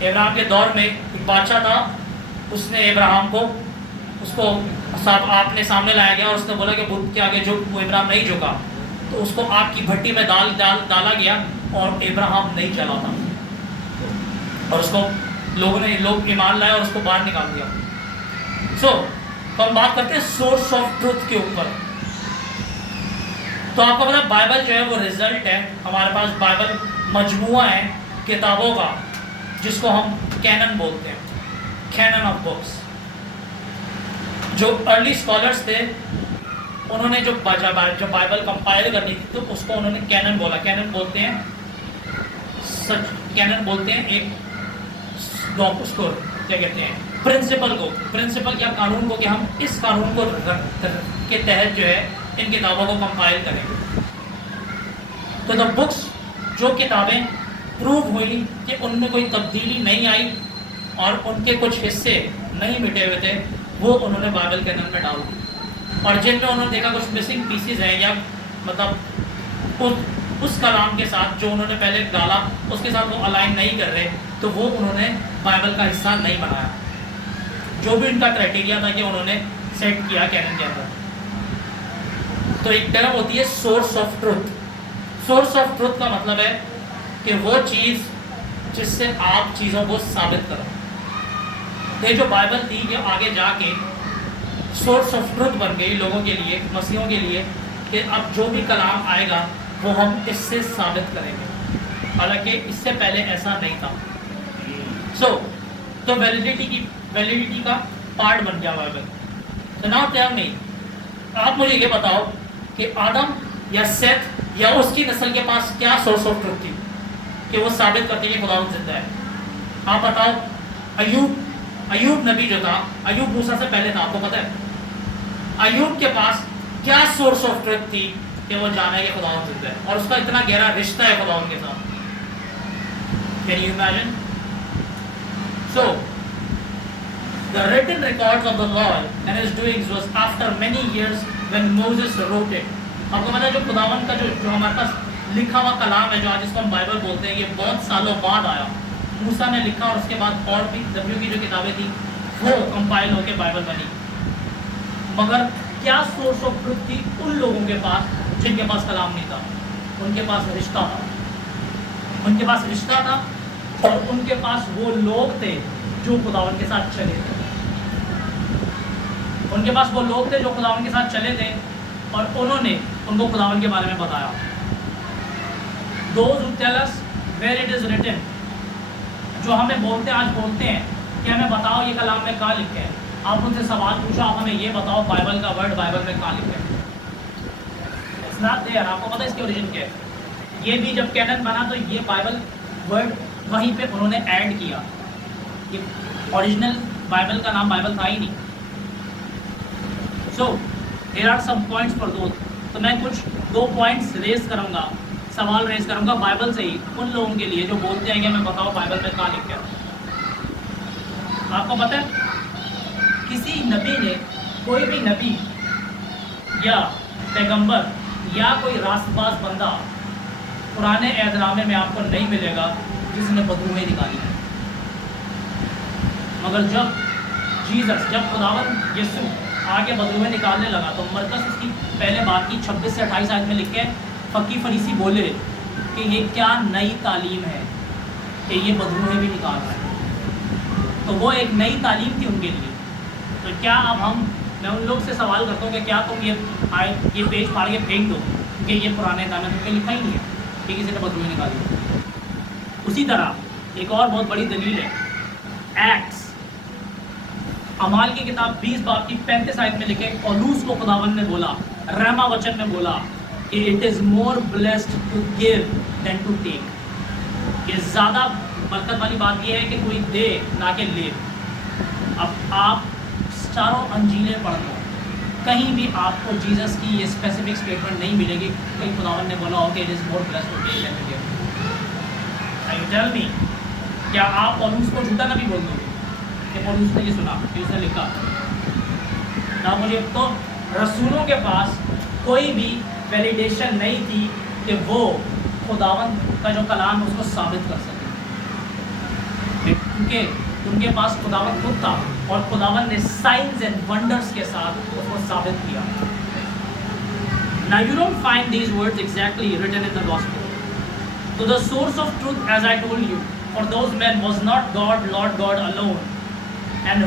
इब्राहिम के दौर में एक बादशाह था, उसने इब्राहिम को उसको आपने सामने लाया गया और उसने बोला कि बुत के आगे झुक, वो इब्राहिम नहीं झुका, तो उसको आग की भट्टी में डाला गया और इब्राहिम नहीं जला था, और उसको लोग ईमान लाए और उसको बाहर निकाल दिया। तो हम बात करते हैं सोर्स ऑफ ट्रुथ के ऊपर। तो आपको पता है बाइबल जो है वो रिजल्ट है, हमारे पास बाइबल मजमुआ है किताबों का, जिसको हम कैनन बोलते हैं, कैनन ऑफ बुक्स। जो अर्ली स्कॉलर्स थे उन्होंने जो बाइबल कंपाइल करनी थी तो उसको उन्होंने कैनन बोला। कैनन बोलते हैं एक उसको क्या कहते हैं, प्रिंसिपल या कानून को, कि हम इस कानून को के तहत जो है इन किताबों को कंपाइल करें। तो द बुक्स, जो किताबें प्रूव हुई कि उनमें कोई तब्दीली नहीं आई और उनके कुछ हिस्से नहीं मिटे हुए थे, वो उन्होंने बाइबल कैनन में डाल दी। और जिनमें उन्होंने देखा कुछ मिसिंग पीसीज हैं या मतलब उस कलाम के साथ जो उन्होंने पहले डाला उसके साथ वो अलाइन नहीं कर रहे, तो वो उन्होंने बाइबल का हिस्सा नहीं बनाया, जो भी उनका क्राइटेरिया था कि उन्होंने सेट किया कैनन के अंदर। तो एक टर्म होती है source of truth. Source of truth का मतलब है कि वो चीज़ जिससे आप चीज़ों को साबित करो। तो ये जो बाइबल थी ये आगे जाके सोर्स ऑफ ट्रुथ बन गई लोगों के लिए, मसीहों के लिए, कि अब जो भी कलाम आएगा वो हम इससे साबित करेंगे, हालांकि इससे पहले ऐसा नहीं था। तो वैलिडिटी का पार्ट बन गया बाइबल। तो ना टेल मी, आप मुझे ये बताओ कि आदम या सेथ या उसकी नस्ल के पास क्या सोर्स ऑफ ट्रुथ थी कि वो साबित करते कि खुदा जिंदा है? आप बताओ। अयूब नबी जो था, अयूब मूसा से पहले था, आपको पता है? अयूब के पास क्या सोर्स ऑफ ट्रुथ थी कि वो जाना है कि खुदा जिंदा है और उसका इतना गहरा रिश्ता है खुदा के साथ? Can you imagine? So the written records of the Lord and his doings was after many years when Moses wrote it. आपको पता है जो खुदावन का जो हमारे पास लिखा हुआ कलाम है, जो आज इसको हम बाइबल बोलते हैं, ये बहुत सालों बाद आया। मूसा ने लिखा और उसके बाद और भी W की जो किताबें थी वो कंपाइल होकर बाइबल बनी। मगर क्या सोर्स ऑफ ट्रुथ थी उन लोगों के पास जिनके पास कलाम नहीं था? उनके पास रिश्ता था। उनके पास रिश्ता था और उनके पास वो लोग थे जो खुदावन के साथ चले थे। उनके पास वो लोग थे जो खुदावन के साथ चले थे और उन्होंने उनको खुदावन के बारे में बताया। Those who tell us where it is written, जो हमें बोलते हैं, आज बोलते हैं कि हमें बताओ ये कलाम में कहाँ लिखे है। आप उनसे सवाल पूछो, आप हमें ये बताओ बाइबल का वर्ड बाइबल में कहाँ लिखे है। It's not there। आपको पता है इसकी ओरिजिन क्या है? ये भी जब कैनन बना तो ये बाइबल वर्ड वहीं पे उन्होंने ऐड किया। ये ओरिजिनल बाइबल का नाम बाइबल था ही नहीं। So there are some points for those. तो मैं कुछ 2 पॉइंट्स रेज करूँगा, सवाल रेज करूँगा बाइबल से ही उन लोगों के लिए जो बोलते हैं कि हमें बताओ बाइबल में कहाँ लिखा है। आपको पता है किसी नबी ने, कोई भी नबी या पैगंबर या कोई रास्तबाज बंदा पुराने एहदनामे में आपको नहीं मिलेगा जिसने बदरूहें निकाली है। मगर जब खुदावन यीशु आगे बदरूहें निकालने लगा तो मरकस उसकी पहले बात की 26 से 28 आयत में लिखे, फकी फरीसी बोले कि ये क्या नई तालीम है कि ये बदरूहें भी निकाल रहे हैं। तो वो एक नई तालीम थी उनके लिए। तो क्या अब मैं उन लोग से सवाल करता हूँ कि क्या तुम ये पेज फाड़ के फेंक दो कि ये पुराने एहदनामे में तुमने लिखा ही नहीं है कि किसी ने बदरूहें निकाली। उसी तरह एक और बहुत बड़ी दलील है, एक्ट्स अमाल की किताब 20 बाब की 35 आयत में लिखे, पौलुस को खुदावन ने बोला, रहमा वचन में बोला कि it is more blessed to give than to take. ये ज़्यादा बरकत वाली बात यह है कि कोई दे ना कि ले। अब आप चारों अंजीलें पढ़ लो, कहीं भी आपको जीसस की ये स्पेसिफिक स्टेटमेंट नहीं मिलेगी कहीं खुदावन ने बोला हो कि it is more blessed to take than to give. I tell me, क्या आप पौलुस को झूठा नबी बोल दोगे कि पौलुस ने ये सुना कि उसने लिखा? ना मुझे तो रसूलों के पास कोई भी वैलिडेशन नहीं थी कि वो खुदावन का जो कलाम उसको साबित कर सके, क्योंकि उनके पास खुदावन खुद था और खुदावन ने साइंस एंड वंडर्स के साथ उसको साबित किया। Now you don't find these words exactly written in the gospel. So the source of truth, as I told you, for those men was not God, Lord God alone, and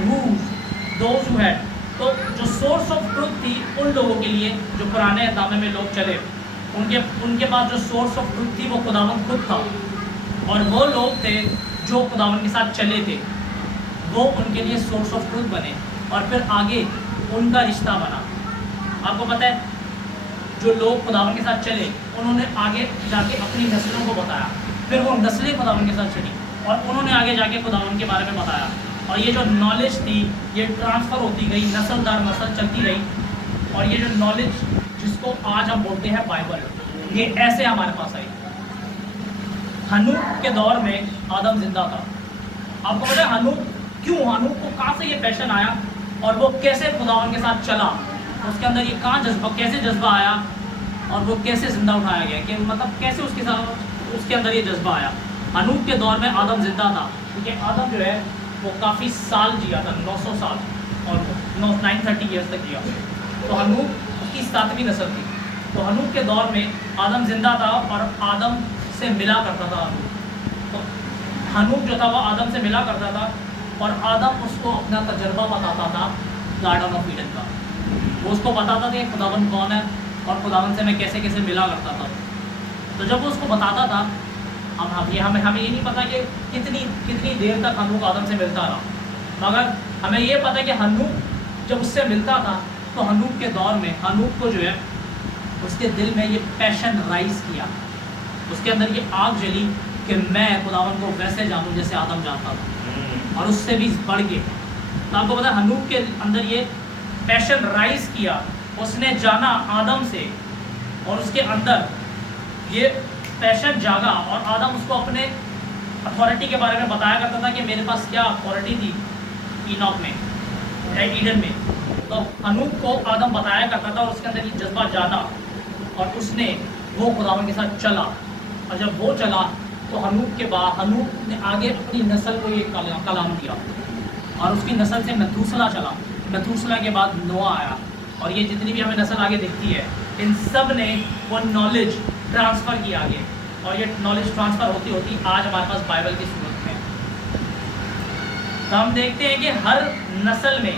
those who had, तो जो सोर्स ऑफ ट्रुथ थी उन लोगों के लिए जो पुराने एहदनामे में लोग चले, उनके पास जो सोर्स ऑफ ट्रुथ थी वो खुदावन खुद था और वो लोग थे जो खुदावन के साथ चले थे, वो उनके लिए सोर्स ऑफ ट्रुथ बने और फिर आगे उनका रिश्ता बना। आपको पता है जो लोग खुदावन के साथ चले उन्होंने आगे जाके अपनी नस्लों को बताया, फिर वो नस्लें खुदावन के साथ चली और उन्होंने आगे जाके खुदावन के बारे में बताया और ये जो नॉलेज थी ये ट्रांसफ़र होती गई, नस्ल दर नस्ल चलती रही और ये जो नॉलेज जिसको आज हम बोलते हैं बाइबल, ये ऐसे हमारे पास आई। हनूक के दौर में आदम जिंदा था। आपको पता है हनूक को कहाँ से ये पैशन आया और वो कैसे खुदावन के साथ चला, उसके अंदर ये कहाँ कैसे जज्बा आया और वो कैसे जिंदा उठाया गया, कि मतलब कैसे उसके अंदर ये जज्बा आया। हनूक के दौर में आदम जिंदा था, क्योंकि आदम जो है वो काफ़ी साल जिया था, 900 साल और 930 ईयर्स तक जिया। तो हनूक उसकी 7वीं नस्ल थी। तो हनूक के दौर में आदम जिंदा था और आदम से मिला करता था हनूक। तो हनूक जो था वो आदम से मिला करता था और आदम उसको अपना तजर्बा बताता था गार्डन ऑफ ईडन का। वो उसको बताता था कि खुदावन कौन है और खुदावन से मैं कैसे कैसे मिला करता था। तो जब वो उसको बताता था, हमें ये नहीं पता कि कितनी देर तक हनूक आदम से मिलता रहा, मगर हमें ये पता है कि हनूक जब उससे मिलता था तो हनूक के दौर में हनूक को जो है उसके दिल में ये पैशन राइज किया, उसके अंदर ये आग जली कि मैं खुदावन को वैसे जानूं जैसे आदम जानता था और उससे भी बढ़ के। तो आपको पता है हनूक के अंदर ये पैशन राइज किया, उसने जाना आदम से और उसके अंदर ये पैशन जागा और आदम उसको अपने अथॉरिटी के बारे में बताया करता था कि मेरे पास क्या अथॉरिटी थी ईनॉक में, ईडन में। तो हनूक को आदम बताया करता था और उसके अंदर ये जज्बा जागा और उसने वो खुदावन के साथ चला। और जब वो चला तो हनूक के बाद हनूक ने आगे अपनी नस्ल को ये कलाम दिया और उसकी नस्ल से मथूसला चला। मथूसला के बाद नोआ आया और ये जितनी भी हमें नस्ल आगे दिखती है, इन सब ने वो नॉलेज ट्रांसफ़र किया आगे और ये नॉलेज ट्रांसफ़र होती होती आज हमारे पास बाइबल की सूरत में। तो हम देखते हैं कि हर नस्ल में,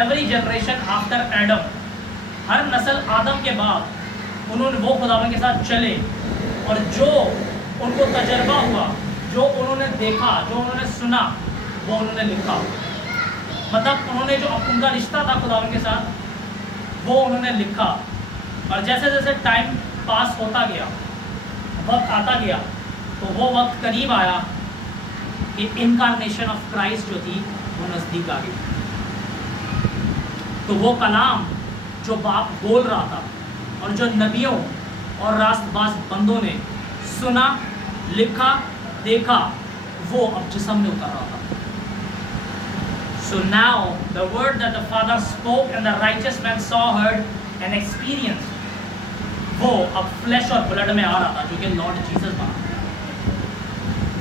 एवरी जनरेशन आफ्टर एडम, हर नस्ल आदम के बाद उन्होंने वो खुदावन के साथ चले और जो उनको तजर्बा हुआ, जो उन्होंने देखा, जो उन्होंने सुना, वो उन्होंने लिखा। मतलब उन्होंने जो उनका रिश्ता था खुदावन के साथ वो उन्होंने लिखा। और जैसे जैसे टाइम पास होता गया, वक्त आता गया, तो वो वक्त करीब आया कि इनकारनेशन ऑफ क्राइस्ट जो थी वो नज़दीक आ गई। तो वो कलाम जो बाप बोल रहा था और जो नबियों और रास्तबाज बंदों ने सुना, लिखा, देखा, वो अब जिस्म में उतर रहा था। So now the word that the Father spoke and the righteous man saw, heard and experienced, वो अब फ्लैश और ब्लड में आ रहा था, जो कि लॉर्ड जीसस बना।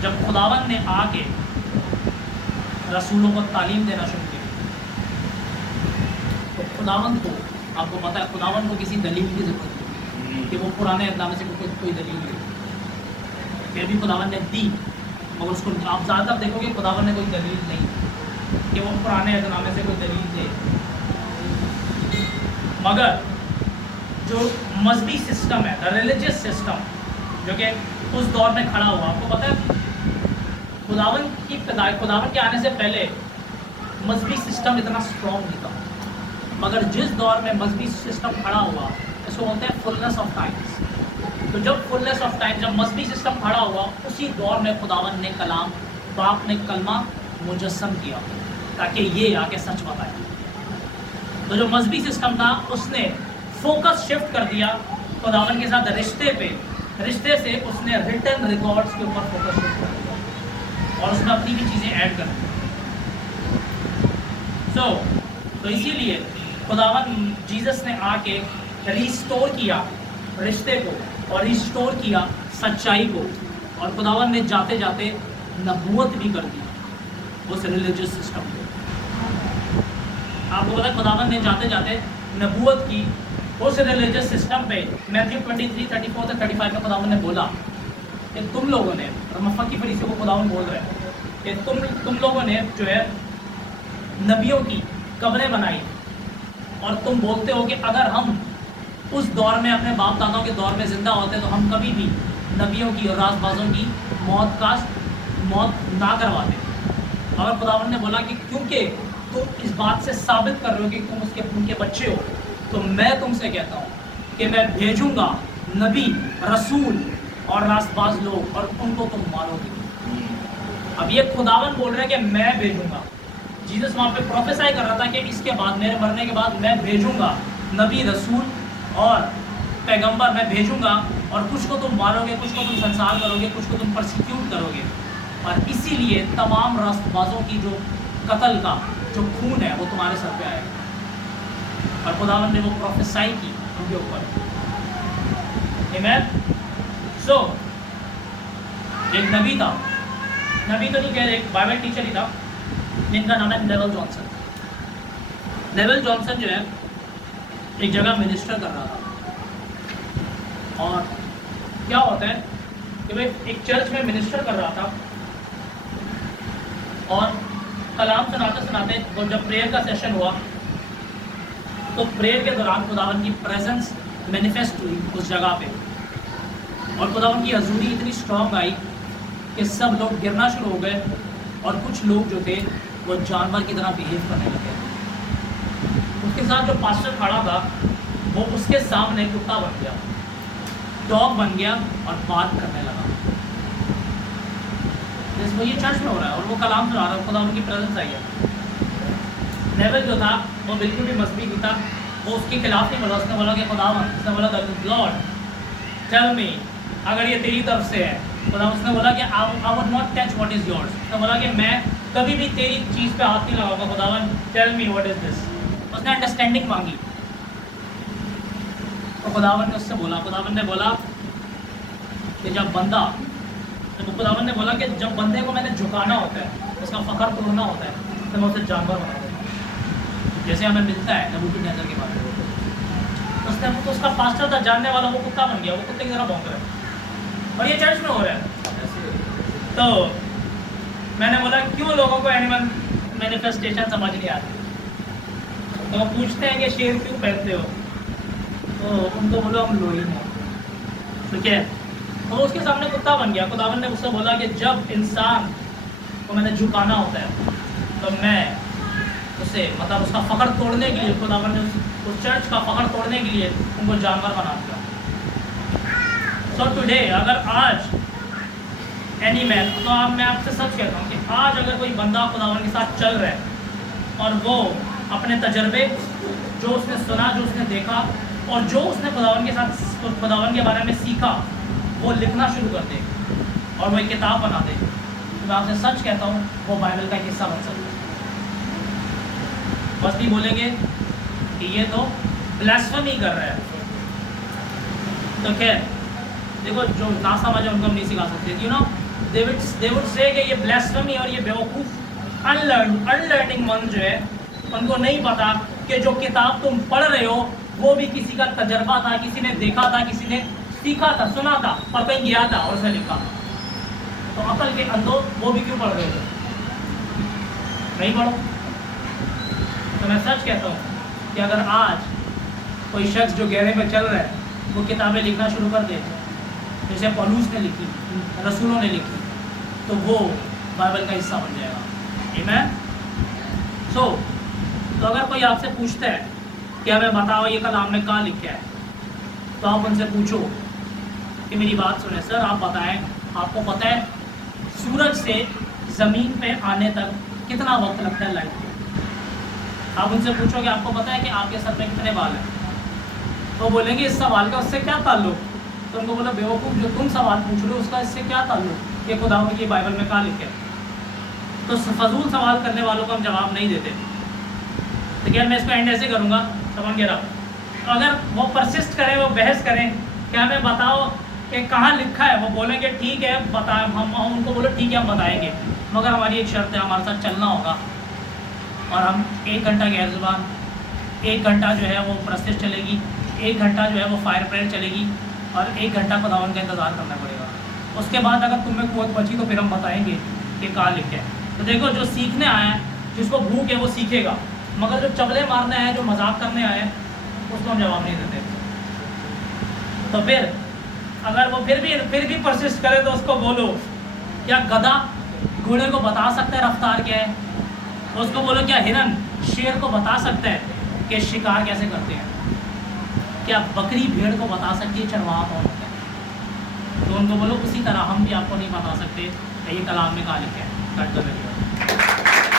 जब खुदावन ने आके रसूलों को तालीम देना शुरू की, तो खुदावन को, आपको पता है, खुदावन को किसी दलील की जरूरत नहीं कि वो पुराने अहदनामे से कोई दलील नहीं, फिर भी खुदावन ने दी। मगर उसको आप ज़्यादातर देखोगे खुदावन ने कोई दलील नहीं कि वो पुराने अहदनामे से कोई दलील दे। मगर जो मजहबी सिस्टम है, द रिलीजियस सिस्टम, जो कि उस दौर में खड़ा हुआ, आपको पता है खुदावन के आने से पहले मजहबी सिस्टम इतना स्ट्रॉन्ग नहीं था। मगर जिस दौर में मजहबी सिस्टम खड़ा हुआ, इसको बोलते हैं फुलनेस ऑफ टाइम्स। तो जब फुलनेस ऑफ टाइम, जब मजहबी सिस्टम खड़ा हुआ, उसी दौर में खुदावन ने कलाम, बाप ने कलमा मुजस्सम किया ताकि ये आके सच बताए। तो जो मजहबी सिस्टम था उसने फोकस शिफ्ट कर दिया खुदावन के साथ रिश्ते पे, रिश्ते से उसने रिटन रिकॉर्ड्स के ऊपर फोकस शिफ्ट कर दिया और उसमें अपनी भी चीज़ें ऐड कर दी। तो इसीलिए खुदावन जीसस ने आके रिस्टोर किया रिश्ते को और रिस्टोर किया सच्चाई को, और खुदावन ने जाते जाते नबूवत भी कर दी उस रिलीजियस सिस्टम को। आपको पता है खुदावन ने जाते जाते नबूवत की उस रिलीजियस सिस्टम पे। मैथ्यू 23:34 से 35 में खुदावन ने बोला कि तुम लोगों ने, मफ़ा की फरीसी को खुदावन बोल रहे हैं कि तुम लोगों ने जो है नबियों की कब्रें बनाई और तुम बोलते हो कि अगर हम उस दौर में, अपने बाप दादाओं के दौर में ज़िंदा होते तो हम कभी भी नबियों की और राजबाजों की मौत ना करवाते। मगर खुदावन ने बोला कि क्योंकि तुम इस बात से साबित कर रहे हो कि तुम उनके बच्चे हो, तो मैं तुमसे कहता हूँ कि मैं भेजूंगा नबी, रसूल और रास्तबाज लोग और उनको तुम मारोगे। अब ये खुदावन बोल रहे हैं कि मैं भेजूंगा। जीसस वहाँ पे प्रोफेसाई कर रहा था कि इसके बाद, मेरे मरने के बाद मैं भेजूंगा नबी, रसूल और पैगंबर मैं भेजूंगा और कुछ को तुम मारोगे, कुछ को तुम संसार करोगे, कुछ को तुम परसिक्यूट करोगे, और इसीलिए तमाम रास्तबाजों की जो कत्ल का जो खून है वो तुम्हारे सर पे आएगा। और खुदावन ने वो प्रोफेसाई की उनके ऊपर। आमीन। सो एक नबी था, नबी तो नहीं कह रहे, एक बाइबल टीचर ही था, जिनका नाम है नेवल जॉनसन। नेवल जॉनसन जो है एक जगह मिनिस्टर कर रहा था, और क्या होता है कि भाई एक चर्च में मिनिस्टर कर रहा था, और कलाम सुनाते सुनाते वो जब प्रेयर का सेशन हुआ तो प्रेयर के दौरान खुदावन की प्रेजेंस मैनिफेस्ट हुई उस जगह पे, और खुदावन की हजूरी इतनी स्ट्रॉन्ग आई कि सब लोग गिरना शुरू हो गए, और कुछ लोग जो थे वो जानवर की तरह बिहेव करने लगे। उसके साथ जो पास्टर खड़ा था वो उसके सामने कुत्ता बन गया, डॉग बन गया और बात करने लगा। वो ये चर्च में हो रहा है और वो कलाम सुना रहा है, खुदा उनकी प्रेजेंस आई है। नेवल जो था वो बिल्कुल भी मजबूत नहीं था, वो उसके खिलाफ नहीं बोला। उसने बोला कि खुदावन, उसने बोला लॉर्ड टेल मी, अगर ये तेरी तरफ से है। खुदा उसने बोला कि I would not touch what is yours. उसने बोला कि मैं कभी भी तेरी चीज़ पे हाथ नहीं लगाऊंगा। खुदावन tell me what is this. उसने अंडरस्टैंडिंग मांगी, तो खुदावन ने उससे बोला, खुदावन ने बोला कि जब बंदा, तो खुदावन ने बोला कि जब बंदे को मैंने झुकाना होता है, उसका फ़ख्र तोड़ना होता है, तो मैं उसे जानवर बना देता हूँ, जैसे हमें मिलता है नबूकदनेस्सर के बारे में। उसने तो उसका पास्टर था, जानने वाला, वो कुत्ता बन गया, वो कुत्ते की तरह भौंक रहा है, और ये चर्च में हो रहा है। तो मैंने बोला क्यों लोगों को एनिमल मैनिफेस्टेशन समझ नहीं आती, तो वो पूछते हैं कि शेर क्यों पहनते हो, तो उनको बोलो हम लोही हैं, ठीक है। तो उसके सामने कुत्ता बन गया। खुदावन ने उससे बोला कि जब इंसान को मैंने झुकाना होता है तो मैं उसे, मतलब उसका फ़ख्र तोड़ने के लिए, खुदावन ने उस चर्च का फ़ख्र तोड़ने के लिए उनको जानवर बना दिया। सो टुडे, अगर आज एनी मैन, तो अब मैं आपसे सच कहता हूँ कि आज अगर कोई बंदा खुदावन के साथ चल रहा है और वो अपने तजर्बे, जो उसने सुना, जो उसने देखा, और जो उसने खुदावन के साथ, खुदावन के बारे में सीखा, वो लिखना शुरू कर दे और वो एक किताब बना दे, तो मैं आपसे सच कहता हूँ वो बाइबल का एक हिस्सा बन सकता है। बस भी बोलेंगे कि ये तो ब्लास्फेमी कर रहा है, तो खैर देखो, जो ना समझ है उनको हम नहीं सिखा सकते, you know, they would say कि ये ब्लास्फेमी, और ये बेवकूफ़ अनलर्निंग मन जो है, उनको नहीं पता कि जो किताब तुम पढ़ रहे हो वो भी किसी का तजर्बा था, किसी ने देखा था, किसी ने सीखा था, सुना था, और कहीं गया था और उसने लिखा। तो अकल के अंधों वो भी क्यों पढ़ रहे हो? नहीं पढ़ो। तो मैं सच कहता हूँ कि अगर आज कोई शख्स जो गहरे में चल रहा है वो किताबें लिखना शुरू कर दे, जैसे पौलुस ने लिखी, रसूलों ने लिखी, तो वो बाइबल का हिस्सा बन जाएगा। आमीन। सो तो अगर कोई आपसे पूछता है कि हमें बताओ ये कलाम में कहाँ लिखा है, तो आप उनसे पूछो कि मेरी बात सुने सर, आप बताएं, आपको पता है सूरज से ज़मीन पे आने तक कितना वक्त लगता है लाइट में? आप उनसे पूछो कि आपको पता है कि आपके सर में कितने बाल हैं, तो बोलेंगे इस सवाल का उससे क्या ताल्लुक? तो उनको बोलो बेवकूफ़, जो तुम सवाल पूछ रहे हो उसका इससे क्या ताल्लुक? ये खुदा की बाइबल में कहाँ लिखा है? तो फजूल सवाल करने वालों को हम जवाब नहीं देते। तो क्या मैं इसको एंड ऐसे करूँगा, समझ गया? तो अगर वो परसिस्ट करें, वो बहस करें कि हमें बताओ कि कहाँ लिखा है, वो बोलेंगे ठीक है बता, हम उनको बोलो ठीक है हम बताएंगे, मगर हमारी एक शर्त है, हमारे साथ चलना होगा, और हम 1 घंटा गैर ज़ुबान, 1 घंटा जो है वो परसिस्ट चलेगी, 1 घंटा जो है वो फायर प्रेयर चलेगी, और 1 घंटा खुदावन का इंतज़ार करना पड़ेगा। उसके बाद अगर तुम्हें कुव्वत बची तो फिर हम बताएंगे कि कहाँ लिखा है। तो देखो, जो सीखने आया है, जिसको भूख है वो सीखेगा, मगर जो चबले मारने आए, जो मजाक करने आए, उसको हम जवाब नहीं देते। तो फिर अगर वो फिर भी परसिस्ट करे तो उसको बोलो, क्या गधा घोड़े को बता सकता है रफ्तार क्या है? तो उसको बोलो, क्या हिरन शेर को बता सकता है कि शिकार कैसे करते हैं? क्या बकरी भेड़ को बता सकती है चरवाहा कौन होता है? तो उनको बोलो उसी तरह हम भी आपको नहीं बता सकते ये कलाम में कहाँ लिखा है।